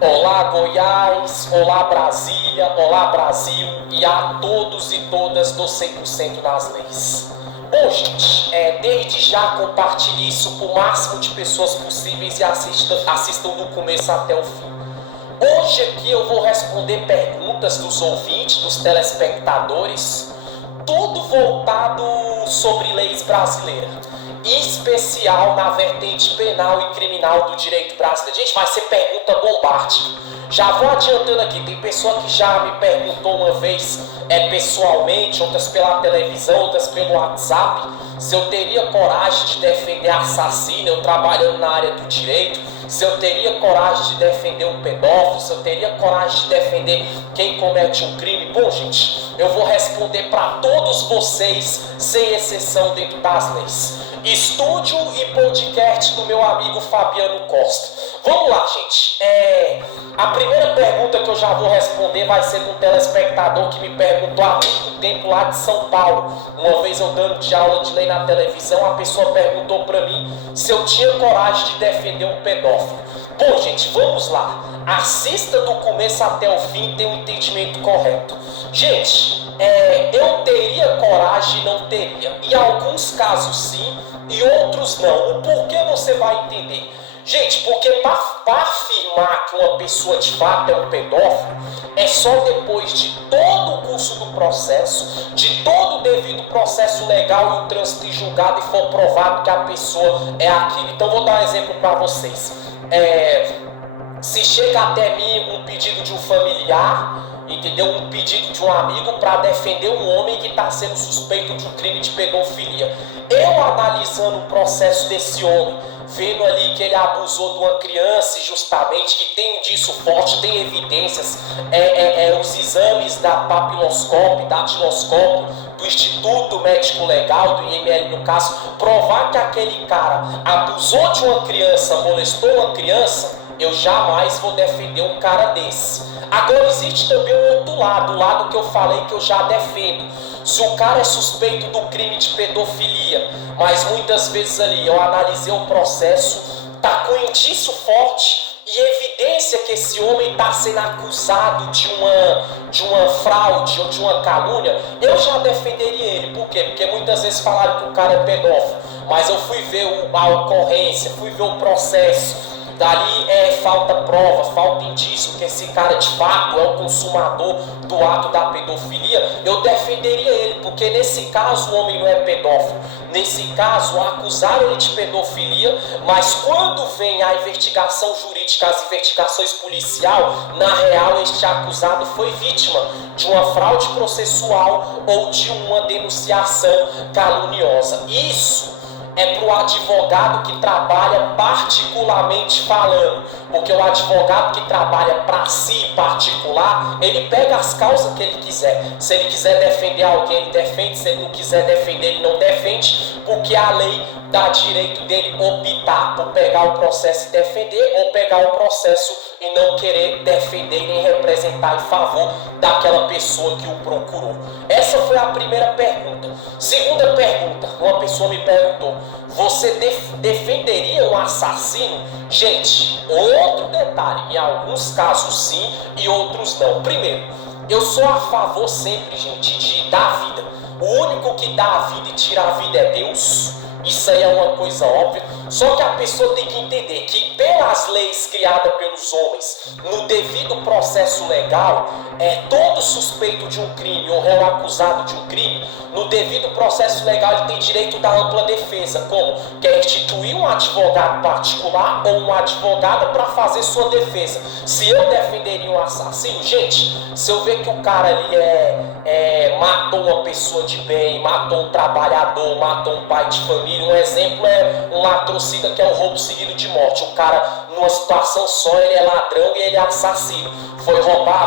Olá Goiás, olá Brasília, olá Brasil e a todos e todas do 100% nas leis. Bom, gente, desde já compartilhe isso para o máximo de pessoas possíveis e assistam do começo até o fim. Hoje aqui eu vou responder perguntas dos ouvintes, dos telespectadores, tudo voltado sobre leis brasileiras, em especial na vertente penal e criminal do direito brasileiro. Gente, vai ser pergunta bombástica. Já vou adiantando aqui, tem pessoa que já me perguntou uma vez pessoalmente, outras pela televisão, outras pelo WhatsApp, se eu teria coragem de defender assassino, eu trabalhando na área do direito, se eu teria coragem de defender um pedófilo, se eu teria coragem de defender quem comete um crime. Bom, gente, eu vou responder para todos vocês, sem exceção dentro das leis. Estúdio e podcast do meu amigo Fabiano Costa. Vamos lá, gente. A primeira pergunta que eu já vou responder vai ser de um telespectador que me perguntou há muito tempo lá de São Paulo. Uma vez eu dando de aula de lei na televisão, a pessoa perguntou para mim se eu tinha coragem de defender um pedófilo. Bom, gente, vamos lá. Assista do começo até o fim e tenha um entendimento correto. Gente, eu teria coragem e não teria. Em alguns casos sim e outros não. O porquê você vai entender. Gente, porque para afirmar que uma pessoa de fato é um pedófilo, é só depois de todo o curso do processo, de todo o devido processo legal e o trânsito em julgado e for provado que a pessoa é aquilo. Então vou dar um exemplo para vocês. Se chega até mim um pedido de um familiar, entendeu? Um pedido de um amigo para defender um homem que está sendo suspeito de um crime de pedofilia. Eu analisando o processo desse homem, vendo ali que ele abusou de uma criança justamente, que tem indício forte, tem evidências, os exames da papiloscópio, da datiloscópio, do Instituto Médico Legal, do IML no caso, provar que aquele cara abusou de uma criança, molestou uma criança, eu jamais vou defender um cara desse. Agora existe também um outro lado, o lado que eu falei que eu já defendo. Se o cara é suspeito do crime de pedofilia, mas muitas vezes ali eu analisei o processo, tá com indício forte e evidência que esse homem está sendo acusado de uma fraude ou de uma calúnia, eu já defenderia ele. Por quê? Porque muitas vezes falaram que o cara é pedófilo, mas eu fui ver a ocorrência, fui ver o processo. Dali falta prova, falta indício que esse cara de fato é o consumador do ato da pedofilia, eu defenderia ele, porque nesse caso o homem não é pedófilo. Nesse caso acusaram ele de pedofilia, mas quando vem a investigação jurídica, as investigações policial, na real este acusado foi vítima de uma fraude processual ou de uma denunciação caluniosa. Isso é para o advogado que trabalha particularmente falando, porque o advogado que trabalha para si particular, ele pega as causas que ele quiser. Se ele quiser defender alguém, ele defende. Se ele não quiser defender, ele não defende, porque a lei dá direito dele optar por pegar o processo e defender, ou pegar o processo e não querer defender nem representar em favor daquela pessoa que o procurou. Essa foi a primeira pergunta. Segunda pergunta, uma pessoa me perguntou: você defenderia um assassino? Gente, outro detalhe, em alguns casos sim e outros não. Primeiro, eu sou a favor sempre, gente, de dar vida. O único que dá a vida e tira a vida é Deus. Isso aí é uma coisa óbvia. Só que a pessoa tem que entender que pelas leis criadas pelos homens, no devido processo legal, todo suspeito de um crime ou réu acusado de um crime, no devido processo legal ele tem direito da ampla defesa, como quer instituir um advogado particular ou uma advogada para fazer sua defesa. Se eu defenderia um assassino, gente, se eu ver que o cara ali matou uma pessoa de bem, matou um trabalhador, matou um pai de família, um exemplo é um latrocida que é um roubo seguido de morte. O cara, numa situação só, ele é ladrão e ele é assassino. Foi roubar a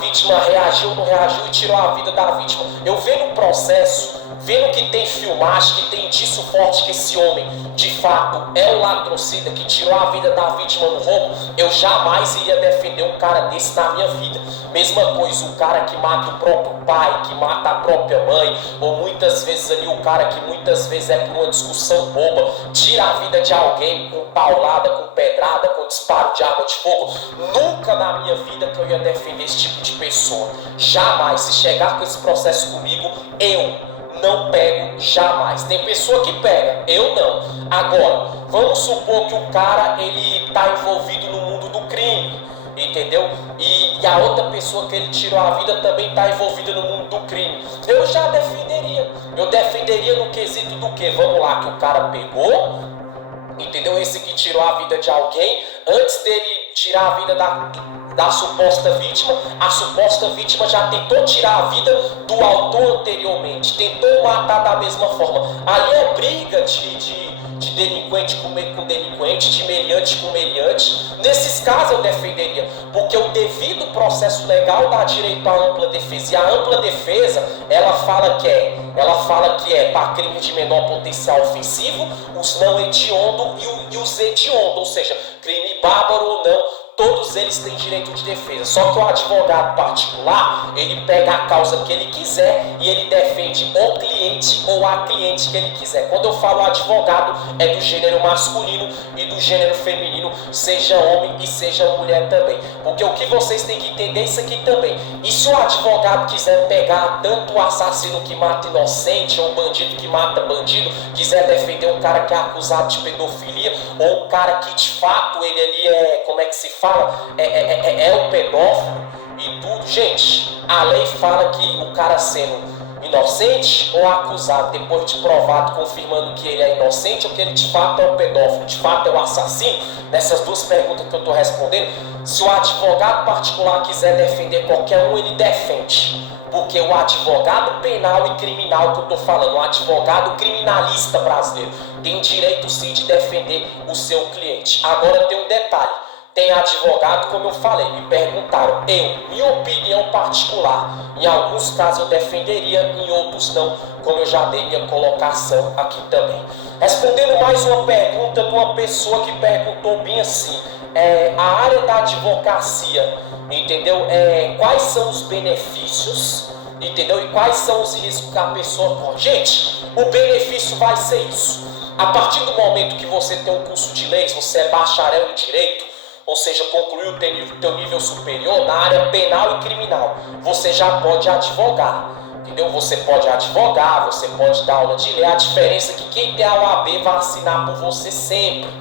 vítima reagiu, não reagiu e tirou a vida da vítima. Eu vendo o processo, vendo que tem filmagem, que tem indício forte que esse homem, de fato, é um latrocida que tirou a vida da vítima no roubo, eu jamais iria defender um cara desse na minha vida. Mesma coisa, o cara que mata o próprio pai, que mata a própria mãe, ou muitas vezes ali o cara que muitas vezes vezes é por uma discussão boba, tira a vida de alguém com paulada, com pedrada, com disparo de arma de fogo. Nunca na minha vida que eu ia defender esse tipo de pessoa. Jamais. Se chegar com esse processo comigo, eu não pego jamais. Tem pessoa que pega, eu não. Agora, vamos supor que o cara ele tá envolvido no mundo do crime, entendeu? E a outra pessoa que ele tirou a vida também está envolvida no mundo do crime. Eu já defenderia. Eu defenderia no quesito do quê? Vamos lá, que o cara pegou, entendeu? Esse que tirou a vida de alguém, antes dele tirar a vida da suposta vítima, a suposta vítima já tentou tirar a vida do autor anteriormente, tentou matar da mesma forma. Ali é briga de delinquente com delinquente, de meliante com meliante. Nesses casos eu defenderia, porque o devido processo legal dá direito à ampla defesa. E a ampla defesa, ela fala que é para crime de menor potencial ofensivo, os não hediondo e os hediondo, ou seja, crime bárbaro ou não, todos eles têm direito de defesa. Só que o advogado particular, ele pega a causa que ele quiser e ele defende o cliente ou a cliente que ele quiser. Quando eu falo advogado, é do gênero masculino e do gênero feminino, seja homem e seja mulher também. Porque o que vocês têm que entender é isso aqui também. E se o advogado quiser pegar tanto o assassino que mata inocente ou o bandido que mata bandido, quiser defender um cara que é acusado de pedofilia ou um cara que de fato ele ali é, como é que se fala, é o pedófilo e tudo, gente, a lei fala que o cara sendo inocente ou acusado, depois de provado, confirmando que ele é inocente ou que ele de fato é o pedófilo, de fato é o assassino, nessas duas perguntas que eu estou respondendo, se o advogado particular quiser defender qualquer um, ele defende. Porque o advogado penal e criminal que eu estou falando, o advogado criminalista brasileiro, tem direito sim de defender o seu cliente. Agora tem um detalhe. Tem advogado, como eu falei, me perguntaram, minha opinião particular, em alguns casos eu defenderia, em outros não, como eu já dei minha colocação aqui também. Respondendo mais uma pergunta de uma pessoa que perguntou bem assim, a área da advocacia, entendeu? Quais são os benefícios, entendeu? E quais são os riscos que a pessoa corre? Gente, o benefício vai ser isso. A partir do momento que você tem um curso de leis, você é bacharel em direito, ou seja, concluiu o teu nível superior na área penal e criminal, você já pode advogar, entendeu? Você pode advogar, você pode dar aula de lei, a diferença é que quem tem a OAB vai assinar por você sempre,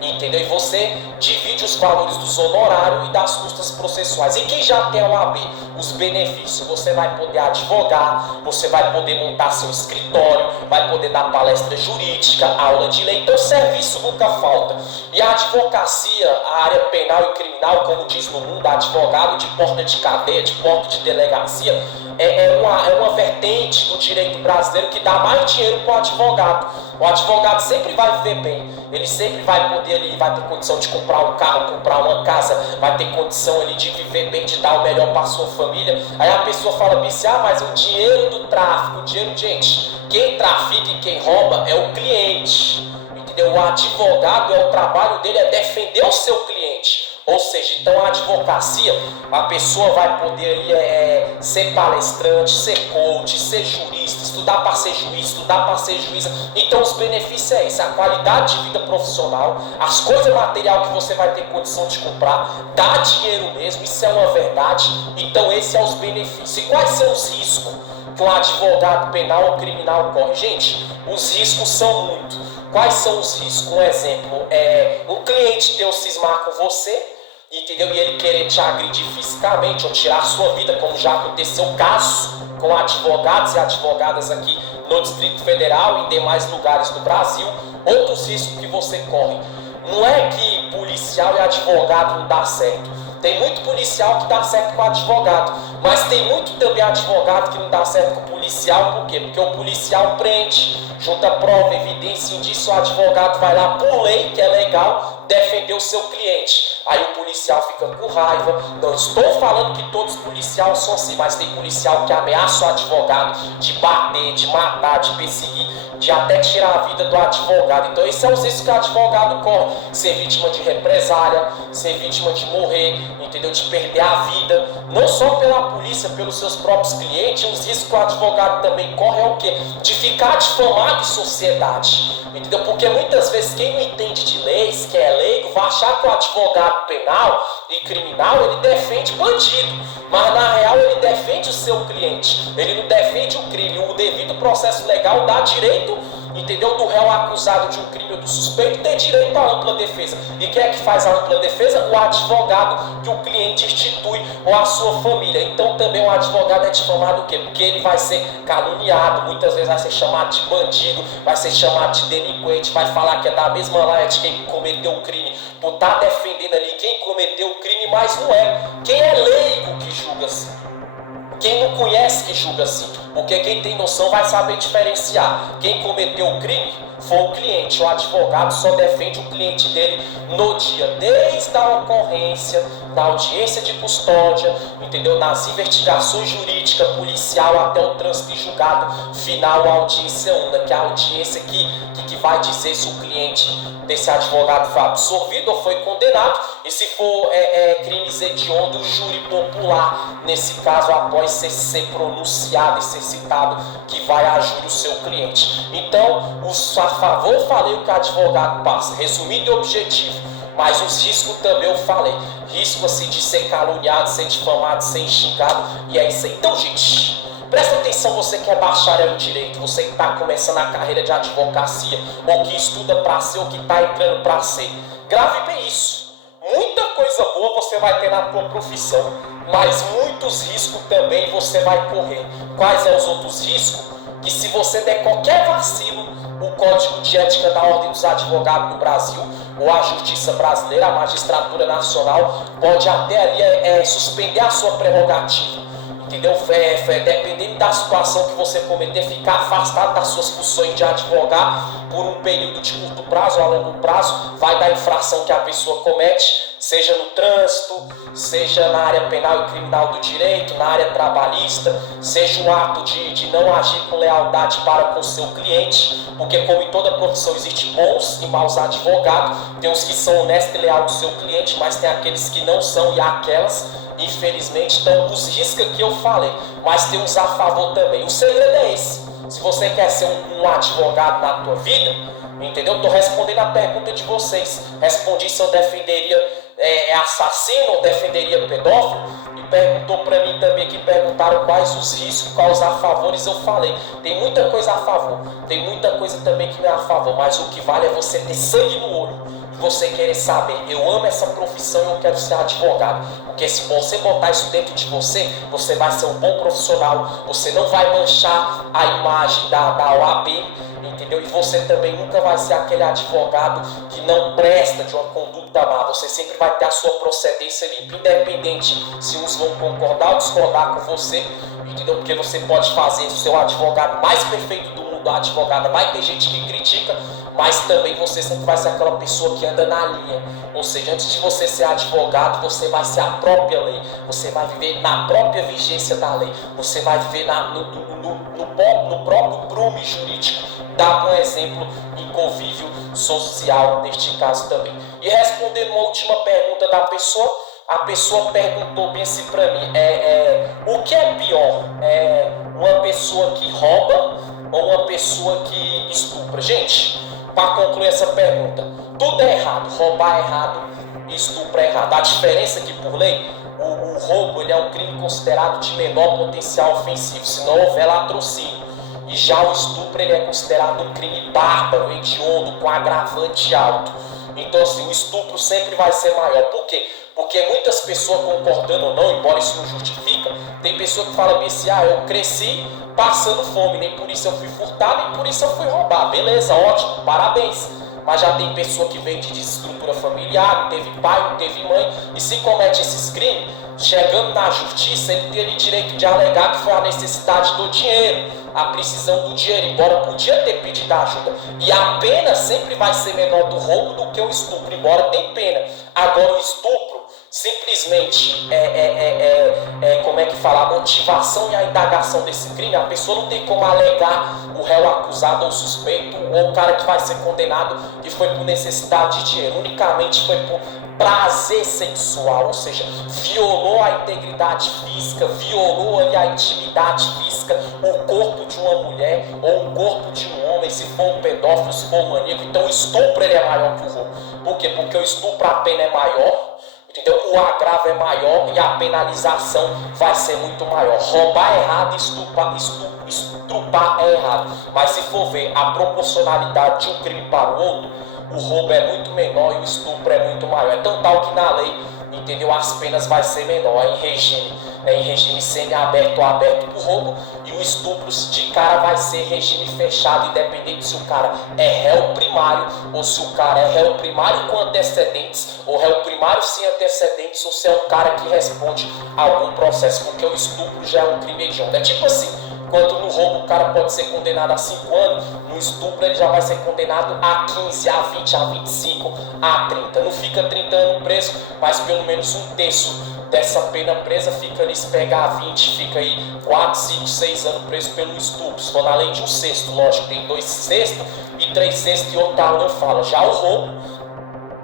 entendeu? E você divide os valores dos honorários e das custas processuais. E quem já tem a OAB, os benefícios, você vai poder advogar, você vai poder montar seu escritório, vai poder dar palestra jurídica, aula de lei, então serviço nunca falta. E a advocacia, a área penal e criminal, como diz no mundo, advogado de porta de cadeia, de porta de delegacia, é uma vertente do direito brasileiro que dá mais dinheiro para o advogado. O advogado sempre vai viver bem, ele sempre vai poder ali, vai ter condição de comprar um carro, comprar uma casa, vai ter condição ali de viver bem, de dar o melhor para a sua família. Aí a pessoa fala assim, mas o dinheiro do tráfico, o dinheiro, gente, quem trafica e quem rouba é o cliente, entendeu? O advogado, o trabalho dele é defender o seu cliente. Ou seja, então a advocacia, a pessoa vai poder ali, ser palestrante, ser coach, ser jurista, estudar para ser juiz, estudar para ser juíza. Então os benefícios é isso, a qualidade de vida profissional, as coisas materiais que você vai ter condição de comprar, dá dinheiro mesmo, isso é uma verdade. Então esses são os benefícios. E quais são os riscos que um advogado penal ou criminal corre? Gente, os riscos são muitos. Quais são os riscos? Um exemplo, um cliente teu cismar com você, entendeu? E ele querer te agredir fisicamente ou tirar a sua vida, como já aconteceu casos com advogados e advogadas aqui no Distrito Federal e em demais lugares do Brasil. Outros riscos que você corre. Não é que policial e advogado não dá certo. Tem muito policial que dá certo com advogado, mas tem muito também advogado que não dá certo com policial. Por quê? Porque o policial prende, junta prova, evidência, indício, o advogado vai lá por lei, que é legal, defender o seu cliente. Aí o policial policial fica com raiva. Não estou falando que todos os policiais são assim, mas tem policial que ameaça o advogado de bater, de matar, de perseguir, de até tirar a vida do advogado. Então esse é os riscos que o advogado corre. Ser vítima de represália, ser vítima de morrer, entendeu? De perder a vida, não só pela polícia, pelos seus próprios clientes. Os riscos que o advogado também corre é o quê? De ficar difamado em sociedade, entendeu? Porque muitas vezes quem não entende de leis, que é leigo, vai achar que o advogado penal e criminal, ele defende bandido, mas na real ele defende o seu cliente, ele não defende o crime. O devido processo legal dá direito, entendeu, do réu acusado de um crime ou do suspeito ter direito à ampla defesa. E quem é que faz a ampla defesa? O advogado que o cliente institui ou a sua família. Então também o advogado é difamado o quê? Porque ele vai ser caluniado, muitas vezes vai ser chamado de bandido, vai ser chamado de delinquente, vai falar que é da mesma laia de quem cometeu o crime, por estar defendendo ali quem cometeu o crime, mas não é. Quem é leigo que julga assim. Quem não conhece que julga assim, porque quem tem noção vai saber diferenciar. Quem cometeu o crime foi o cliente, o advogado só defende o cliente dele no dia, desde a ocorrência, na audiência de custódia, entendeu? Nas investigações jurídicas, policial, até o trânsito e julgado final, a audiência una, que é a audiência que vai dizer se o cliente desse advogado foi absolvido ou foi condenado, e se for crimes hediondos, o júri popular, nesse caso, após ser pronunciado e ser citado, que vai a júri o seu cliente. Então, a favor eu falei o que o advogado passa, resumido e objetivo, mas os riscos também eu falei. Risco assim de ser caluniado, ser difamado, ser xingado, e é isso aí. Então, gente, presta atenção, você que é bacharel em direito, você que está começando a carreira de advocacia, ou que estuda para ser, ou que está entrando para ser. Grave bem isso. Muita coisa boa você vai ter na tua profissão, mas muitos riscos também você vai correr. Quais são os outros riscos? Que se você der qualquer vacilo, o Código de Ética da Ordem dos Advogados do Brasil, ou a Justiça Brasileira, a Magistratura Nacional, pode até ali suspender a sua prerrogativa. Entendeu? Dependendo da situação que você cometer, ficar afastado das suas funções de advogado por um período de curto prazo ou a longo prazo, vai da infração que a pessoa comete, seja no trânsito, seja na área penal e criminal do direito, na área trabalhista, seja um ato de não agir com lealdade para com o seu cliente, porque como em toda profissão existe bons e maus advogados, tem os que são honestos e leais com o seu cliente, mas tem aqueles que não são e aquelas, infelizmente. Então, os riscos que eu falei, mas tem uns a favor também. O segredo é esse. Se você quer ser um advogado na tua vida, entendeu? Estou respondendo a pergunta de vocês. Respondi se eu defenderia assassino ou defenderia pedófilo. E perguntou para mim também, que perguntaram quais os riscos, quais os a favores. Eu falei, tem muita coisa a favor, tem muita coisa também que não é a favor, mas o que vale é você ter sangue no olho, você querer saber, eu amo essa profissão e eu quero ser advogado, porque se você botar isso dentro de você, você vai ser um bom profissional, você não vai manchar a imagem da OAB, entendeu? E você também nunca vai ser aquele advogado que não presta, de uma conduta má, você sempre vai ter a sua procedência limpa, independente se uns vão concordar ou discordar com você, entendeu? Porque você pode fazer o seu advogado mais perfeito do mundo, a advogada, vai ter gente que critica, mas também você sempre vai ser aquela pessoa que anda na linha. Ou seja, antes de você ser advogado, você vai ser a própria lei. Você vai viver na própria vigência da lei. Você vai viver no próprio prume jurídico. Dá um exemplo em convívio social, neste caso também. E respondendo uma última pergunta da pessoa, a pessoa perguntou bem assim para mim, o que é pior? Uma pessoa que rouba ou uma pessoa que estupra? Gente, para concluir essa pergunta, tudo é errado, roubar é errado, estupro é errado. A diferença é que, por lei, o roubo ele é um crime considerado de menor potencial ofensivo, se não houver latrocínio. E já o estupro ele é considerado um crime bárbaro, hediondo, com agravante alto. Então, assim, o estupro sempre vai ser maior. Por quê? Porque muitas pessoas, concordando ou não, embora isso não justifica, tem pessoa que fala bem assim, eu cresci passando fome, nem por isso eu fui furtado, nem por isso eu fui roubar. Beleza, ótimo, parabéns. Mas já tem pessoa que vem de desestrutura familiar, não teve pai, não teve mãe, e se comete esses crimes, chegando na justiça, ele tem direito de alegar que foi a necessidade do dinheiro, a precisão do dinheiro, embora podia ter pedido ajuda. E a pena sempre vai ser menor do roubo do que o estupro, embora tem pena. Agora o estupro, simplesmente como é que fala, a motivação e a indagação desse crime, a pessoa não tem como alegar o réu acusado ou suspeito ou o cara que vai ser condenado que foi por necessidade de dinheiro, unicamente foi por prazer sexual, ou seja, violou a integridade física, violou ali a intimidade física, o corpo de uma mulher ou o corpo de um homem, se for um pedófilo, se for um maníaco. Então o estupro ele é maior que o roubo. Por quê? Porque o estupro a pena é maior, entendeu? O agravo é maior e a penalização vai ser muito maior. Roubar é errado, estrupar é errado. Mas se for ver a proporcionalidade de um crime para o outro, o roubo é muito menor e o estupro é muito maior. É tão tal que na lei, entendeu? As penas vai ser menor. Em regime semi-aberto ou aberto por roubo, e o estupro de cara vai ser regime fechado, independente se o cara é réu primário ou se o cara é réu primário com antecedentes ou réu primário sem antecedentes, ou se é um cara que responde a algum processo, porque o estupro já é um crime hediondo. É tipo assim, enquanto no roubo o cara pode ser condenado a 5 anos, no estupro ele já vai ser condenado a 15, a 20, a 25, a 30. Não fica 30 anos preso, mas pelo menos um terço dessa pena presa fica ali, se pegar 20, fica aí 4, 5, 6 anos preso pelo estupro. Se for na lei de um sexto, lógico, tem 2 sextos e 3 sextos e outra não fala. Já o roubo,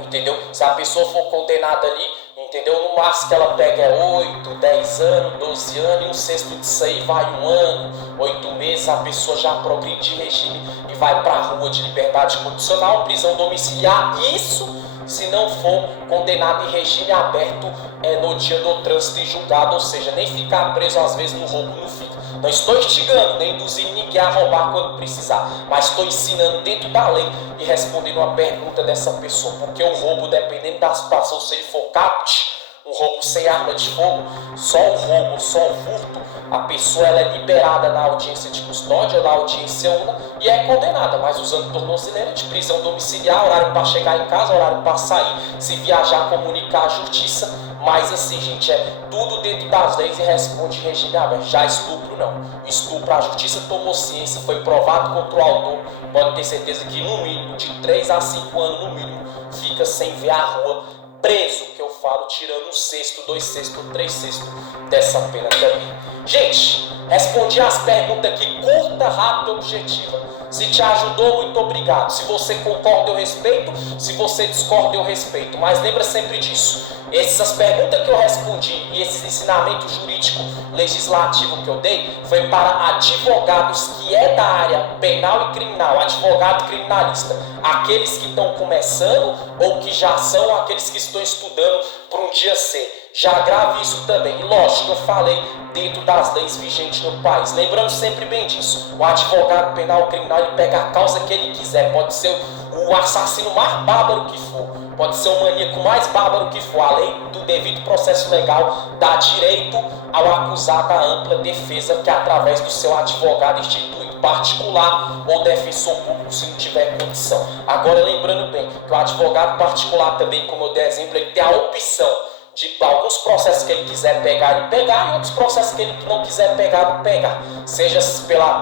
entendeu? Se a pessoa for condenada ali, entendeu? No máximo que ela pega é 8, 10 anos, 12 anos, e um sexto disso aí vai 1 ano, 8 meses, a pessoa já progride de regime e vai para a rua de liberdade condicional, prisão domiciliar. Isso se não for condenado em regime aberto no dia do trânsito e julgado, ou seja, nem ficar preso às vezes no roubo não fica. Não estou instigando, nem induzindo ninguém a roubar quando precisar, mas estou ensinando dentro da lei e respondendo uma pergunta dessa pessoa, porque o roubo, dependendo da situação, se ele for caput, um roubo sem arma de fogo, só o roubo, só o furto, a pessoa ela é liberada na audiência de custódia, na audiência una, e é condenada, mas usando tornozeleira de prisão domiciliar, horário para chegar em casa, horário para sair, se viajar, comunicar à justiça. Mas assim, gente, é tudo dentro das leis e responde em regime aberto. Já estupro não. Estupro, a justiça tomou ciência, foi provado contra o autor, pode ter certeza que no mínimo, de 3 a 5 anos no mínimo, fica sem ver a rua, preso, que eu falo, tirando 1 sexto, 2 sextos, 3 sextos dessa pena também. Gente, respondi as perguntas aqui, curta, rápida, objetiva. Se te ajudou, muito obrigado. Se você concorda, eu respeito. Se você discorda, eu respeito. Mas lembra sempre disso. Essas perguntas que eu respondi e esse ensinamento jurídico legislativo que eu dei foi para advogados que é da área penal e criminal, advogado criminalista, aqueles que estão começando ou que já são, aqueles que estão estudando para um dia ser. Já grave isso também. E lógico, eu falei dentro das leis vigentes no país. Lembrando sempre bem disso. O advogado penal criminal, ele pega a causa que ele quiser. Pode ser o assassino mais bárbaro que for. Pode ser o maníaco mais bárbaro que for. A lei do devido processo legal dá direito ao acusado à ampla defesa, que é através do seu advogado instituído particular ou defensor público, se não tiver condição. Agora, lembrando bem que o advogado particular também, como eu dei exemplo, ele tem a opção de alguns processos que ele quiser pegar, ele pegar, e outros processos que ele não quiser pegar, não pegar. Seja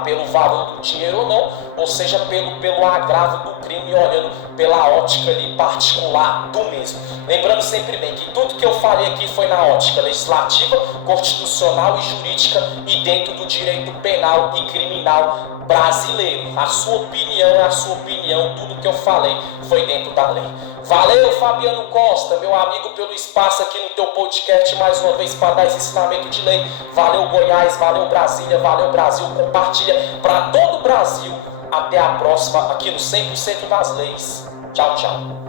pelo valor do dinheiro ou não, ou seja pelo agravo do crime, olhando pela ótica ali particular do mesmo. Lembrando sempre bem que tudo que eu falei aqui foi na ótica legislativa, constitucional e jurídica e dentro do direito penal e criminal brasileiro. A sua opinião é a sua opinião, tudo que eu falei foi dentro da lei. Valeu, Fabiano Costa, meu amigo, pelo espaço aqui no teu podcast, mais uma vez para dar esse ensinamento de lei. Valeu, Goiás, valeu, Brasília, valeu, Brasil. Compartilha para todo o Brasil. Até a próxima aqui no 100% das leis. Tchau, tchau.